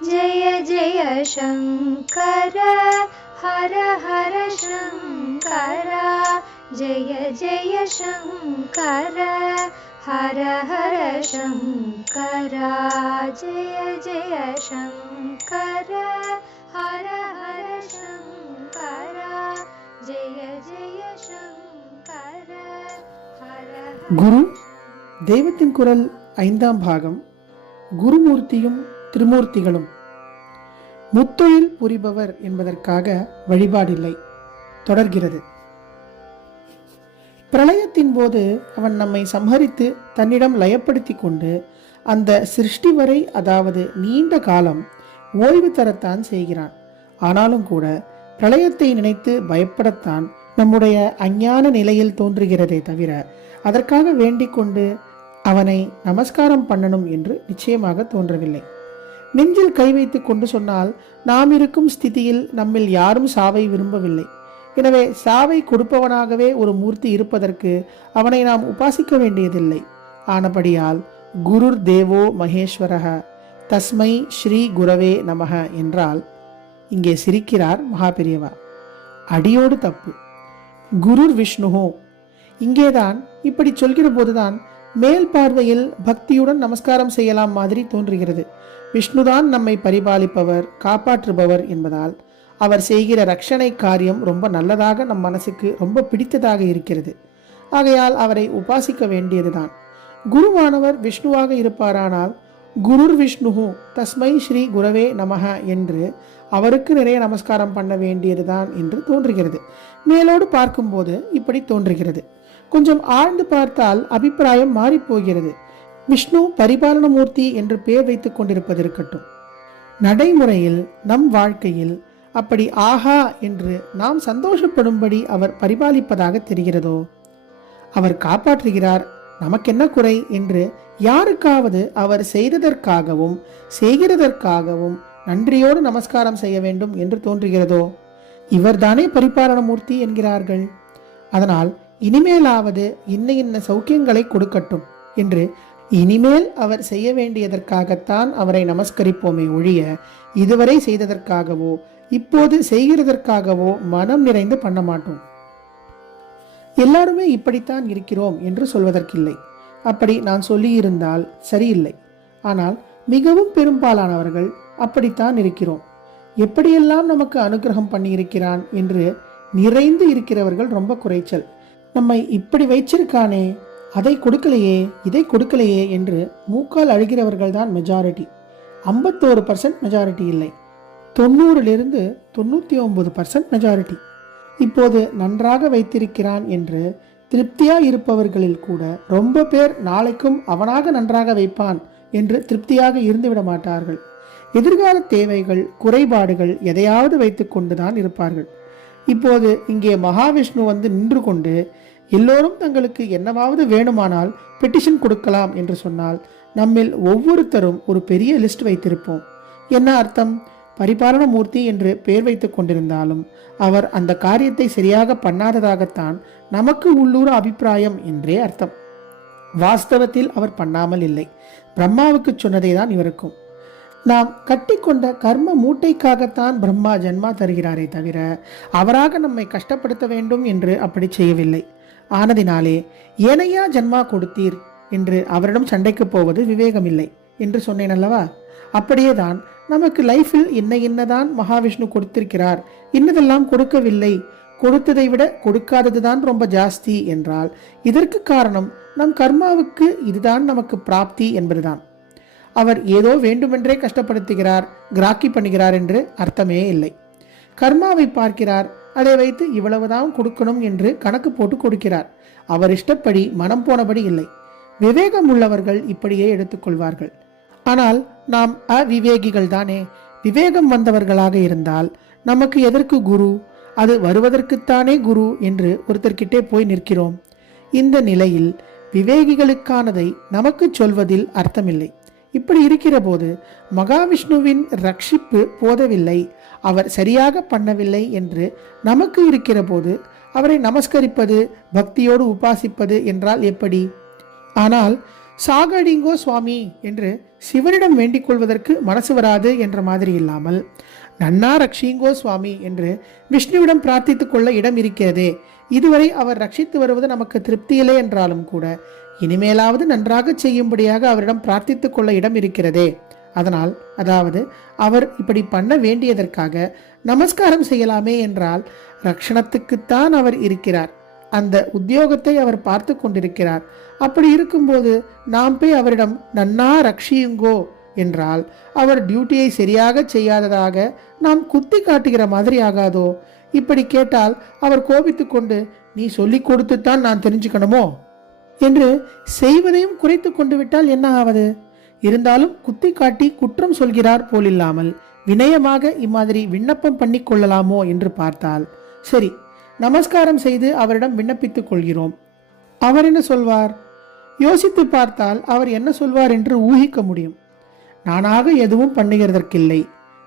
जय जय शङ्कर हर हर शङ्कर जय जय शङ्कर हर हर शङ्कर जय जय शङ्कर हर हर शङ्कर जय जय शङ्कर हर குரு தெய்வத்தின் குரல் 5ஆம் பாகம். குருமூர்த்தியும் திருமூர்த்திகளும். முத்தொழில் புரிபவர் என்பதற்காக வழிபாடில்லை. தொடர்கிறது. பிரளயத்தின் போது அவன் நம்மை சம்ஹரித்து தன்னிடம் லயப்படுத்தி கொண்டு அந்த சிருஷ்டி வரை, அதாவது நீண்ட காலம் ஓய்வு தரத்தான் செய்கிறான். ஆனாலும் கூட பிரளயத்தை நினைத்து பயப்படத்தான் நம்முடைய அஞ்ஞான நிலையில் தோன்றுகிறதே தவிர அதற்காக வேண்டிக் கொண்டு அவனை நமஸ்காரம் பண்ணணும் என்று நிச்சயமாக தோன்றவில்லை. நெஞ்சில் கை வைத்து கொண்டு சொன்னால், நாம் இருக்கும் ஸ்திதியில் நம்மில் யாரும் சாவை விரும்பவில்லை. எனவே சாவை கொடுப்பவனாகவே ஒரு மூர்த்தி இருப்பதற்கு அவனை நாம் உபாசிக்க வேண்டியதில்லை. ஆனபடியால் குருர் தேவோ மகேஸ்வரக தஸ்மை ஸ்ரீ குரவே நமக என்றால் இங்கே சிரிக்கிறார் மகாபெரியவா. அடியோடு தப்பு. குருர் விஷ்ணுஹோ. இங்கேதான் இப்படி சொல்கிற போதுதான் மேல் பார்வையில் பக்தியுடன் நமஸ்காரம் செய்யலாம் மாதிரி தோன்றுகிறது. விஷ்ணுதான் நம்மை பரிபாலிப்பவர், காப்பாற்றுபவர் என்பதால் அவர் செய்கிற ரட்சணை காரியம் ரொம்ப நல்லதாக நம் மனசுக்கு ரொம்ப பிடித்ததாக இருக்கிறது. ஆகையால் அவரை உபாசிக்க வேண்டியதுதான். குருவானவர் விஷ்ணுவாக இருப்பாரானால் குருர் விஷ்ணுஹு தஸ்மை ஸ்ரீ குரவே நமக என்று அவருக்கு நிறைய நமஸ்காரம் பண்ண வேண்டியதுதான் என்று தோன்றுகிறது. மேலோடு பார்க்கும்போது இப்படி தோன்றுகிறது. கொஞ்சம் ஆழ்ந்து பார்த்தால் அபிப்பிராயம் மாறிப்போகிறது. விஷ்ணு பரிபாலன மூர்த்தி என்று பெயர் வைத்துக் கொண்டிருப்பதற்கட்டும், நடைமுறையில் நம் வாழ்க்கையில் அப்படி ஆஹா என்று நாம் சந்தோஷப்படும்படி அவர் பரிபாலிப்பதாக தெரிகிறதோ? அவர் காப்பாற்றுகிறார், நமக்கென்ன குறை என்று யாருக்காவது அவர் செய்ததற்காகவும் செய்கிறதற்காகவும் நன்றியோடு நமஸ்காரம் செய்ய வேண்டும் என்று தோன்றுகிறதோ? இவர்தானே பரிபாலன மூர்த்தி என்கிறார்கள். அதனால் இனிமேலாவது இன்ன சௌக்கியங்களை கொடுக்கட்டும் என்று இனிமேல் அவர் செய்ய வேண்டியதற்காகத்தான் அவரை நமஸ்கரிப்போமே ஒழிய இதுவரை செய்ததற்காகவோ இப்போது செய்கிறதற்காகவோ மனம் நிறைந்து பண்ண மாட்டோம். எல்லாருமே இப்படித்தான் இருக்கிறோம் என்று சொல்வதற்கில்லை. அப்படி நான் சொல்லியிருந்தால் சரியில்லை. ஆனால் மிகவும் பெரும்பாலானவர்கள் அப்படித்தான் இருக்கிறோம். எப்படியெல்லாம் நமக்கு அனுகிரகம் பண்ணி இருக்கிறான் என்று நிறைந்து இருக்கிறவர்கள் ரொம்ப குறைச்சல். நம்மை இப்படி வைச்சிருக்கானே, அதை கொடுக்கலையே, இதை கொடுக்கலையே என்று மூக்கால் அழுகிறவர்கள் தான் மெஜாரிட்டி. 51% மெஜாரிட்டி இல்லை, 90லிருந்து 99% மெஜாரிட்டி. இப்போது நன்றாக வைத்திருக்கிறான் என்று திருப்தியா இருப்பவர்களில் கூட ரொம்ப பேர் நாளைக்கும் அவனாக நன்றாக வைப்பான் என்று திருப்தியாக இருந்துவிட மாட்டார்கள். எதிர்கால தேவைகள், குறைபாடுகள் எதையாவது வைத்துக் கொண்டுதான் இருப்பார்கள். இப்போது இங்கே மகாவிஷ்ணு வந்து நின்று கொண்டு எல்லோரும் தங்களுக்கு என்னவாவது வேணுமானால் பெட்டிஷன் கொடுக்கலாம் என்று சொன்னால் நம்மில் ஒவ்வொருத்தரும் ஒரு பெரிய லிஸ்ட் வைத்திருப்போம். என்ன அர்த்தம்? பரிபாலன மூர்த்தி என்று பெயர் வைத்துக் கொண்டிருந்தாலும் அவர் அந்த காரியத்தை சரியாக பண்ணாததாகத்தான் நமக்கு உள்ளூர் அபிப்பிராயம் என்றே அர்த்தம். வாஸ்தவத்தில் அவர் பண்ணாமல் இல்லை. பிரம்மாவுக்கு சொன்னதை தான் இவருக்கும். நாம் கட்டிக்கொண்ட கர்ம மூட்டைக்காகத்தான் பிரம்மா ஜன்மா தருகிறாரே தவிர அவராக நம்மை கஷ்டப்படுத்த வேண்டும் என்று அப்படி செய்யவில்லை. ஆனதினாலே ஏனையா ஜன்மா கொடுத்தீர் என்று அவரிடம் சண்டைக்கு போவது விவேகமில்லை என்று சொன்னேன் அல்லவா? அப்படியேதான் நமக்கு லைஃபில் என்னதான் மகாவிஷ்ணு கொடுத்திருக்கிறார், இன்னதெல்லாம் கொடுக்கவில்லை, கொடுத்ததை விட கொடுக்காததுதான் ரொம்ப ஜாஸ்தி என்றால் இதற்கு காரணம் நம் கர்மாவுக்கு இதுதான் நமக்கு பிராப்தி என்பதுதான். அவர் ஏதோ வேண்டுமென்றே கஷ்டப்படுத்துகிறார், கிராக்கி பண்ணுகிறார் என்று அர்த்தமே இல்லை. கர்மாவை பார்க்கிறார், அதை வைத்து இவ்வளவுதான் கொடுக்கணும் என்று கணக்கு போட்டு கொடுக்கிறார். அவர் இஷ்டப்படி மனம் போனபடி இல்லை. விவேகம் உள்ளவர்கள் இப்படியே எடுத்துக்கொள்வார்கள். ஆனால் நாம் அவிவேகிகள் தானே. விவேகம் வந்தவர்களாக இருந்தால் நமக்கு எதற்கு குரு? அது வருவதற்குத்தானே குரு என்று ஒருத்தர்கிட்டே போய் நிற்கிறோம். இந்த நிலையில் விவேகிகளுக்கானதை நமக்கு சொல்வதில் அர்த்தமில்லை. இப்படி இருக்கிற போது மகாவிஷ்ணுவின் ரட்சிப்பு போதவில்லை, அவர் சரியாக பண்ணவில்லை என்று நமக்கு இருக்கிற போது அவரை நமஸ்கரிப்பது, பக்தியோடு உபாசிப்பது என்றால் எப்படி? ஆனால் சாகடிங்கோ சுவாமி என்று சிவனிடம் வேண்டிக் கொள்வதற்கு மனசு வராது என்ற மாதிரி இல்லாமல், நன்னா ரக்ஷிங்கோ சுவாமி என்று விஷ்ணுவிடம் பிரார்த்தித்துக் கொள்ள இடம் இருக்கிறதே, இதுவரை அவர் ரட்சித்து வருவது நமக்கு திருப்தியில்லை என்றாலும் கூட இனிமேலாவது நன்றாக செய்யும்படியாக அவரிடம் பிரார்த்தித்துக் கொள்ள இடம் இருக்கிறதே, அதனால் அதாவது அவர் இப்படி பண்ண வேண்டியதற்காக நமஸ்காரம் செய்யலாமே என்றால், ரக்ஷணத்துக்குத்தான் அவர் இருக்கிறார், அந்த உத்தியோகத்தை அவர் பார்த்து கொண்டிருக்கிறார். அப்படி இருக்கும்போது நாம் போய் அவரிடம் நன்னா ரக்ஷியுங்கோ என்றால் அவர் டியூட்டியை சரியாக செய்யாததாக நாம் குத்தி காட்டுகிற மாதிரி ஆகாதோ? இப்படி கேட்டால் அவர் கோபித்து கொண்டு, நீ சொல்லிக் கொடுத்துத்தான் நான் தெரிஞ்சுக்கணுமோ என்று செய்வதையும் குறைத்து கொண்டு விட்டால் என்ன ஆவது? இருந்தாலும் குத்தி காட்டி குற்றம் சொல்கிறார் போலில்லாமல் வினயமாக இம்மாதிரி விண்ணப்பம் பண்ணி கொள்ளலாமோ என்று பார்த்தால், சரி நமஸ்காரம் செய்து அவரிடம் விண்ணப்பித்துக் கொள்கிறோம். அவர் என்ன சொல்வார்? யோசித்து பார்த்தால் அவர் என்ன சொல்வார் என்று ஊகிக்க முடியும். நானாக எதுவும் பண்ணுகிறதற்கில்லை,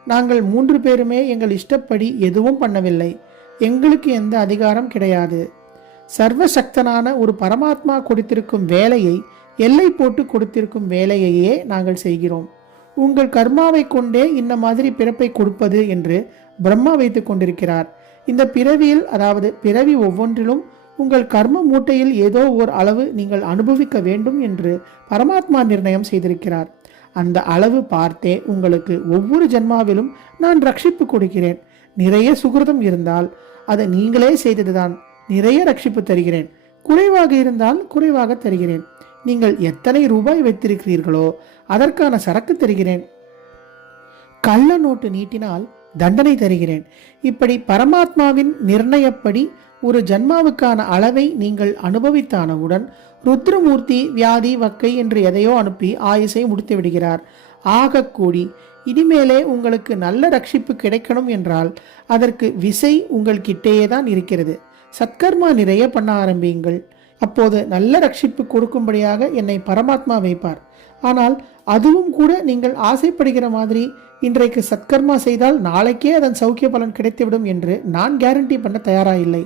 நாங்கள் 3 பேருமே எங்கள் இஷ்டப்படி எதுவும் பண்ணவில்லை, எங்களுக்கு எந்த அதிகாரம் கிடையாது, சர்வசக்தனான ஒரு பரமாத்மா கொடுத்திருக்கும் வேலையை, எல்லை போட்டு கொடுத்திருக்கும் வேலையையே நாங்கள் செய்கிறோம். உங்கள் கர்மாவை கொண்டே இந்த மாதிரி பிறப்பை கொடுப்பது என்று பிரம்மா வைத்துக் கொண்டிருக்கிறார். இந்த பிறவியில், அதாவது பிறவி ஒவ்வொன்றிலும் உங்கள் கர்ம மூட்டையில் ஏதோ ஓர் அளவு நீங்கள் அனுபவிக்க வேண்டும் என்று பரமாத்மா நிர்ணயம் செய்திருக்கிறார். அந்த அளவு பார்த்தே உங்களுக்கு ஒவ்வொரு ஜென்மாவிலும் நான் ரட்சிப்பு கொடுக்கிறேன். நிறைய சுகிருதம் இருந்தால் அது நீங்களே செய்ததுதான், நிறைய ரட்சிப்பு தருகிறேன். குறைவாக இருந்தால் குறைவாக தருகிறேன். நீங்கள் எத்தனை ரூபாய் வைத்திருக்கிறீர்களோ அதற்கான சரக்கு தருகிறேன். கள்ள நோட்டு நீட்டினால் தண்டனை தருகிறேன். இப்படி பரமாத்மாவின் நிர்ணயப்படி ஒரு ஜன்மாவுக்கான அளவை நீங்கள் அனுபவித்தானவுடன் ருத்ரமூர்த்தி வியாதி வக்கை என்று எதையோ அனுப்பி ஆயுசை முடித்து விடுகிறார். ஆகக்கூடி இனிமேலே உங்களுக்கு நல்ல ரட்சிப்பு கிடைக்கணும் என்றால் அதற்கு விசை உங்கள் கிட்டேயே தான் இருக்கிறது. சத்கர்மா நிறைய பண்ண ஆரம்பியுங்கள். அப்போது நல்ல ரட்சிப்பு கொடுக்கும்படியாக என்னை பரமாத்மா வைப்பார். ஆனால் அதுவும் கூட நீங்கள் ஆசைப்படுகிற மாதிரி இன்றைக்கு சத்கர்மா செய்தால் நாளைக்கே அதன் சௌக்கிய பலன் கிடைத்துவிடும் என்று நான் கேரண்டி பண்ண தயாராயில்லை.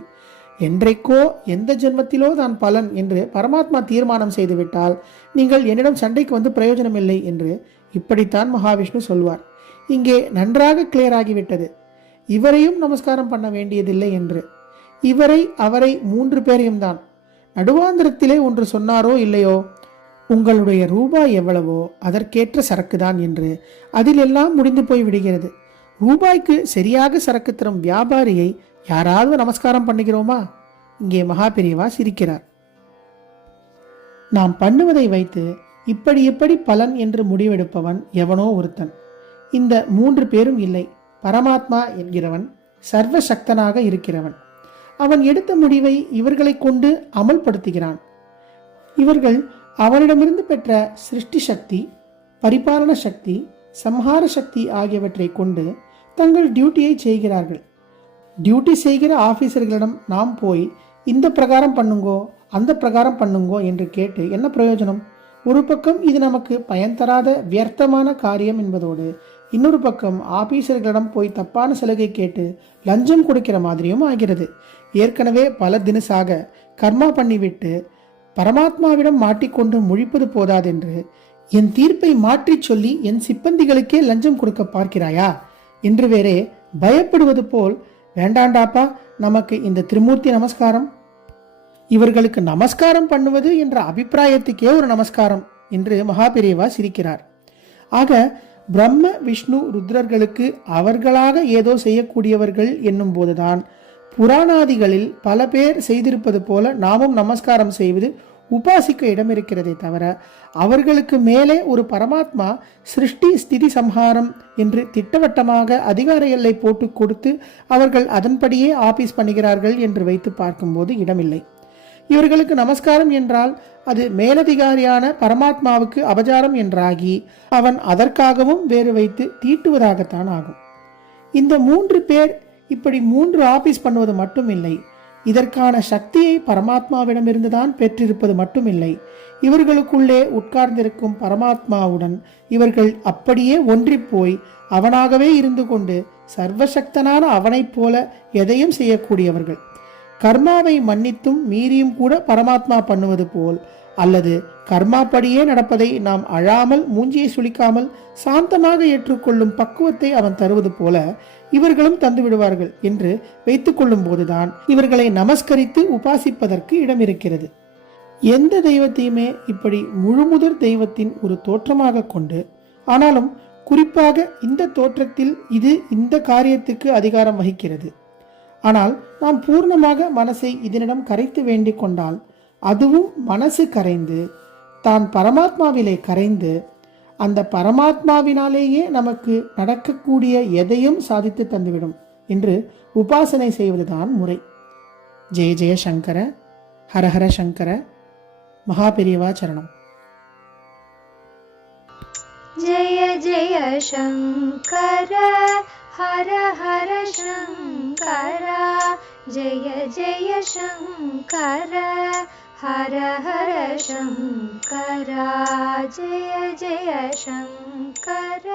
என்றைக்கோ எந்த ஜென்மத்திலோ தான் பலன் என்று பரமாத்மா தீர்மானம் செய்துவிட்டால் நீங்கள் என்னிடம் சண்டைக்கு வந்து பிரயோஜனம் இல்லை என்று இப்படித்தான் மகாவிஷ்ணு சொல்வார். இங்கே நன்றாக கிளியர் ஆகிவிட்டது, இவரையும் நமஸ்காரம் பண்ண வேண்டியதில்லை என்று. இவரை அவரை 3 பேரையும் தான். நடுவாந்திரத்திலே ஒன்று சொன்னாரோ இல்லையோ, உங்களுடைய ரூபாய் எவ்வளவோ அதற்கேற்ற சரக்குதான் என்று. அதில் எல்லாம் முடிந்து போய் விடுகிறது. ரூபாய்க்கு சரியாக சரக்கு தரும் வியாபாரியை யாராவது நமஸ்காரம் பண்ணுகிறோமா? இங்கே மகாபெரியவா சிரிக்கிறார். நாம் பண்ணுவதை வைத்து இப்படி எப்படி பலன் என்று முடிவெடுப்பவன் எவனோ ஒருத்தன். இந்த 3 பேரும் இல்லை. பரமாத்மா என்கிறவன் சர்வசக்தனாக இருக்கிறவன். அவன் எடுத்த முடிவை இவர்களை கொண்டு அமல்படுத்துகிறான். இவர்கள் அவனிடமிருந்து பெற்ற சிருஷ்டி சக்தி, பரிபாலன சக்தி, சம்ஹார சக்தி ஆகியவற்றை கொண்டு தங்கள் டியூட்டியை செய்கிறார்கள். டியூட்டி செய்கிற ஆபீசர்களிடம் நாம் போய் இந்த பிரகாரம் பண்ணுங்கோ அந்த பிரகாரம் பண்ணுங்கோ என்று கேட்டு என்ன பிரயோஜனம்? ஒரு பக்கம் இது நமக்கு பயன் தராத வியர்த்தமான காரியம் என்பதோடு இன்னொரு பக்கம் ஆபீசர்களிடம் போய் தப்பான சலுகை கேட்டு லஞ்சம் கொடுக்கிற மாதிரியும் ஆகிறது. ஏற்கனவே பல தினசாக கர்மா பண்ணிவிட்டு பரமாத்மாவிடம் மாட்டிக்கொண்டு முழிப்பது போதாதென்று என் தீர்ப்பை மாற்றி சொல்லி என் சிப்பந்திகளுக்கே லஞ்சம் கொடுக்க பார்க்கிறாயா என்று வேறே பயப்படுவது போல், வேண்டாண்டாப்பா நமக்கு இந்த திரிமூர்த்தி நமஸ்காரம், இவர்களுக்கு நமஸ்காரம் பண்ணுவது என்ற அபிப்பிராயத்துக்கே ஒரு நமஸ்காரம் என்று மகாபெரியவா சிரிக்கிறார். ஆக பிரம்ம விஷ்ணு ருத்ரர்களுக்கு அவர்களாக ஏதோ செய்யக்கூடியவர்கள் என்னும் போதுதான் புராணாதிகளில் பல பேர் செய்திருப்பது போல நாமும் நமஸ்காரம் செய்வது உபாசிக்க இடம் இருக்கிறதே தவிர, அவர்களுக்கு மேலே ஒரு பரமாத்மா சிருஷ்டி ஸ்திதி சம்ஹாரம் என்று திட்டவட்டமாக அதிகார எல்லை போட்டு கொடுத்து அவர்கள் அதன்படியே ஆபீஸ் பண்ணுகிறார்கள் என்று வைத்து பார்க்கும்போது இடமில்லை. இவர்களுக்கு நமஸ்காரம் என்றால் அது மேலதிகாரியான பரமாத்மாவுக்கு அபசாரம் என்றாகி அவன் அதற்காகவும் வேறு வைத்து தீட்டுவதாகத்தான் ஆகும். இந்த 3 பேர் இப்படி 3 ஆபீஸ் பண்ணுவது மட்டுமில்லை, இதற்கான சக்தியை பரமாத்மாவிடமிருந்துதான் பெற்றிருப்பது மட்டுமில்லை, இவர்களுக்குள்ளே உட்கார்ந்திருக்கும் பரமாத்மாவுடன் இவர்கள் அப்படியே ஒன்றிப்போய் அவனாகவே இருந்து கொண்டு சர்வசக்தனான அவனைப் போல எதையும் செய்யக்கூடியவர்கள். கர்மாவை மன்னித்தும் மீறியும் கூட பரமாத்மா பண்ணுவது போல் அல்லது கர்மாப்படியே நடப்பதை நாம் அழாமல் மூஞ்சியை சுளிக்காமல் சாந்தமாக ஏற்றுக்கொள்ளும் பக்குவத்தை அவன் தருவது போல இவர்களும் தந்து விடுவார்கள் என்று வைத்துக் கொள்ளும் போதுதான் இவர்களை நமஸ்கரித்து உபாசிப்பதற்கு இடம் இருக்கிறது. எந்த தெய்வத்தையுமே இப்படி முழுமுதற் தெய்வத்தின் ஒரு தோற்றமாக கொண்டு, ஆனாலும் குறிப்பாக இந்த தோற்றத்தில் இது இந்த காரியத்துக்கு அதிகாரம் வகிக்கிறது, ஆனால் நாம் பூர்ணமாக மனசை இதனிடம் கரைத்து வேண்டிக் கொண்டால் அதுவும் மனசு கரைந்து தான் பரமாத்மாவிலே கரைந்து அந்த பரமாத்மாவினாலேயே நமக்கு நடக்கக்கூடிய எதையும் சாதித்து தந்துவிடும் என்று உபாசனை செய்வதுதான் முறை. ஜெய ஜெய சங்கர, ஹரஹர சங்கர, மகாபெரிவா சரணம். जय जय शङ्कर हर हर शङ्कर, जय जय शङ्कर हर हर शङ्कर, जय जय शङ्कर.